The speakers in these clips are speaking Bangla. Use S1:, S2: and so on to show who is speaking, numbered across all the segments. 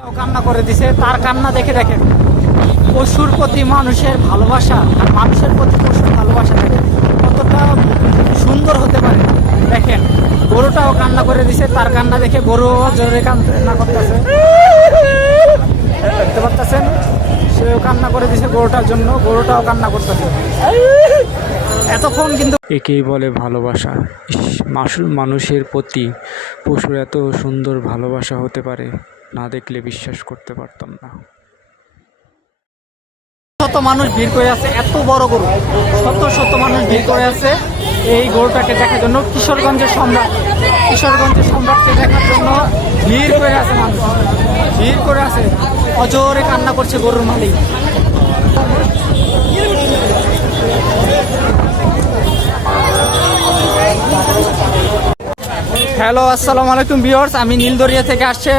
S1: কান্না করে দিছে, তার কান্না দেখে দেখেন, পশুর প্রতি মানুষের ভালোবাসা, আর মানুষের প্রতি পশুর ভালোবাসা দেখেন, কতটা সুন্দর হতে পারে। দেখেন, গরুটাও কান্না করে দিছে, তার কান্না দেখে গরু জোরে কান্না করতেছে। দেখতে পাচ্ছেন? সেও কান্না করে দিছে গরুটার জন্য, গরুটাও কান্না করতেছে। এতক্ষণ কিন্তু
S2: একেই বলে ভালোবাসা। মানুষের প্রতি পশুর এত সুন্দর ভালোবাসা হতে পারে। না দেখলে বিশ্বাস করতে পারতাম না।
S1: শত মানুষ ভিড় করে আছে, এত বড় গরু। শত শত মানুষ ভিড় করে আছে এই গরুটাকে দেখার জন্য। কিশোরগঞ্জের সম্রাট, কিশোরগঞ্জের সম্রাটকে দেখার জন্য ভিড় করে আছে মানুষ। ভিড় করে আছে। অজরে কান্না করছে গরুর মালিক। হ্যালো, আসসালামু আলাইকুম ভিউয়ার্স। আমি নীলদরিয়া থেকে আসছে,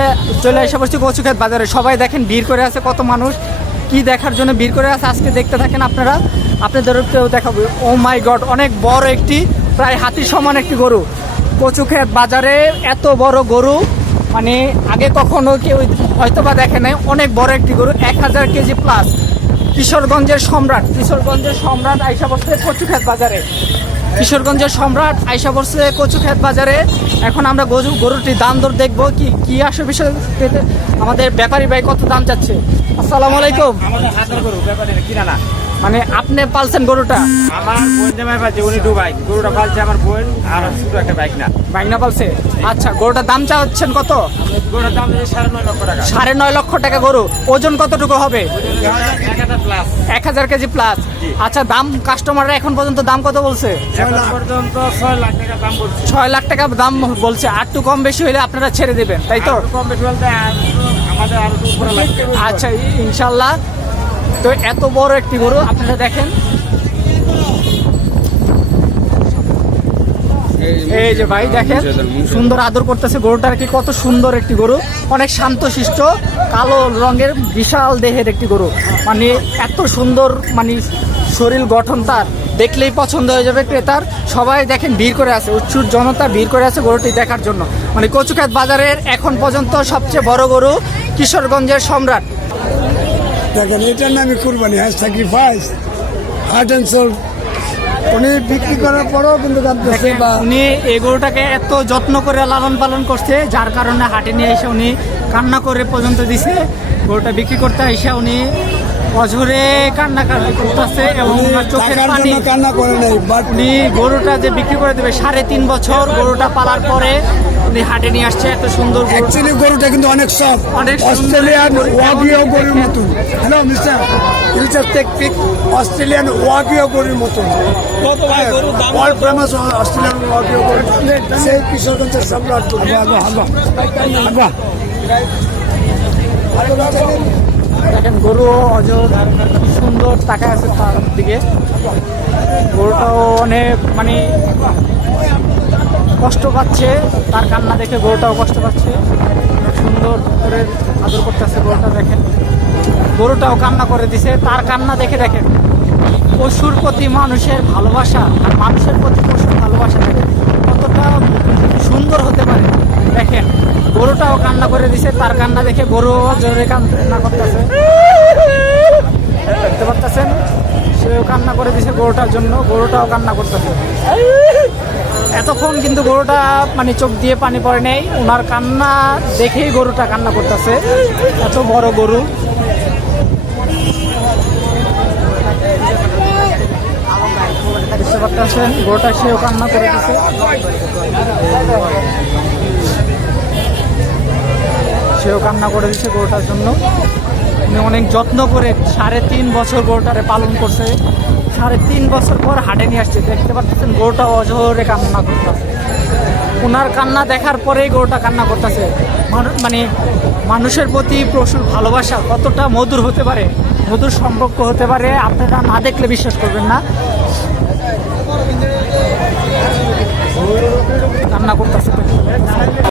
S1: চলে এসে বসছি কচুক্ষেত বাজারে। সবাই দেখেন ভিড় করে আছে কত মানুষ, কি দেখার জন্য ভিড় করে আছে, আজকে দেখতে থাকেন আপনারা। আপনাদেরকেও দেখাবো। ও মাই গড, অনেক বড় একটি, প্রায় হাতির সমান একটি গরু। কচুক্ষেত বাজারে এত বড় গরু মানে আগে কখনো কেউ হয়তো বা দেখে নাই, অনেক বড় একটি গরু, এক হাজার কেজি প্লাস কিশোরগঞ্জের সম্রাট কিশোরগঞ্জের সম্রাট আইসা বসছে কচুক্ষেত বাজারে। কিশোরগঞ্জের সম্রাট আইসা পড়ছে কচুক্ষেত বাজারে। এখন আমরা গরু, গরুটির দাম দর দেখব। কি কি আসে বিষয় আমাদের ব্যাপারী ভাই কত দাম চাচ্ছে? আসসালামু আলাইকুম।
S3: আমাদের গরু, ব্যাপারী কিনা না
S1: মানে আপনি পালছেন গরুটা?
S3: আমার বোন জামাই পাচ্ছে উনি ডুবাই গরুটা পালছে আমার বোন আর শুধু একটা বাইক না।
S1: বাইনা পালছে? আচ্ছা গরুটার দাম চাচ্ছেন কত?
S3: গরুটার দাম সাড়ে নয় লক্ষ টাকা।
S1: সাড়ে নয় লক্ষ টাকা গরু। ওজন কতটুকু হবে?
S3: এক হাজার
S1: কেজি প্লাস আচ্ছা দাম কাস্টমাররা এখন পর্যন্ত দাম কত বলছে?
S3: পর্যন্ত ছয় লাখ টাকা দাম বলছে।
S1: ছয় লাখ টাকা দাম বলছে। আর একটু কম বেশি হলে আপনারা ছেড়ে দেবেন তাই তো?
S3: কম বেশি বলতে আমাদের আরও উপরে লাগবে।
S1: আচ্ছা ইনশাল্লাহ। তো এত বড় একটি গরু, আপনারা দেখেন। এই যে ভাই, দেখেন, সুন্দর আদর করতেছে গরুটার কি, কত সুন্দর একটি গরু। অনেক শান্তশিষ্ট, কালো রঙের বিশাল দেহের একটি গরু। মানে এত সুন্দর মানে শরীর গঠন তার। দেখলেই পছন্দ হয়ে যাবে ক্রেতার। সবাই দেখেন, ভিড় করে আছে উৎসুর জনতা ভিড় করে আছে গরুটি দেখার জন্য। মানে কচুখাত বাজারের এখন পর্যন্ত সবচেয়ে বড় গরু কিশোরগঞ্জের সম্রাট।
S4: দেখেন এটার নামে কুরবানি has sacrifice heart and soul উনি বিক্রি করার পরেও কিন্তু বা
S1: উনি এই গরুটাকে এত যত্ন করে লালন পালন করছে যার কারণে হাটে নিয়ে এসে উনি কান্না করে পর্যন্ত দিছে। গরুটা বিক্রি করতে এসে উনি অঝরে কান্না করতেছে এবং চোখের পানি
S4: কান্না করে নেই বাট
S1: উনি গরুটা যে বিক্রি করে দেবে সাড়ে তিন বছর গরুটা পালার পরে উনি হাটে নিয়ে আসছে এত সুন্দর গরু।
S4: অ্যাকচুয়ালি গরুটা কিন্তু অনেক সফট
S1: অনেক সুন্দর
S4: অস্ট্রেলিয়ান। ওয়াগিও গরুর মতন। Hello mister you just take pick Australian wagyu গরুর মতন ওয়ার্ল্ড ফেমাস অস্ট্রেলিয়ান ওয়াগিও গরু। সেই কিশোরগঞ্জের সম্রাট গরু। হাগা
S1: দেখেন গরু অজর কি সুন্দর তাকায় আছে তার দিকে। গরুটাও অনেক মানে কষ্ট পাচ্ছে, তার কান্না দেখে গরুটাও কষ্ট পাচ্ছে। সুন্দর করে আদর করতেছে গরুটা, দেখেন। গরুটাও কান্না করে দিছে, তার কান্না দেখে দেখেন। পশুর প্রতি মানুষের ভালোবাসা আর মানুষের প্রতি পশুর ভালোবাসা, দেখেন, কতটা সুন্দর হতে পারে। দেখেন, গরুটাও কান্না করে দিছে, তার কান্না দেখে গরু জোরে কান্না করতেছে। দেখতে পাচ্ছেন সেও কান্না করে দিছে গরুটার জন্য, গরুটাও কান্না করতেছে। এতক্ষণ কিন্তু গরুটা মানে চোখ দিয়ে পানি পড়ে নেই। ওনার কান্না দেখেই গরুটা কান্না করতেছে। এত বড় গরু। পারতেছেন গরুটা সেও কান্না করে দিছে। সেও কান্না করে দিচ্ছে গরুটার জন্য। উনি অনেক যত্ন করে সাড়ে তিন বছর গরুটারে পালন করছে। সাড়ে তিন বছর পর হাটে নিয়ে আসছে। দেখতে পাচ্ছেন, গরুটা অজরে কান্না করতেছে। ওনার কান্না দেখার পরেই গরুটা কান্না করতেছে। মানে মানুষের প্রতি প্রচুর ভালোবাসা, কতটা মধুর হতে পারে, মধুর সম্পর্ক হতে পারে, আপনারা না দেখলে বিশ্বাস করবেন না। কান্না করতেছে।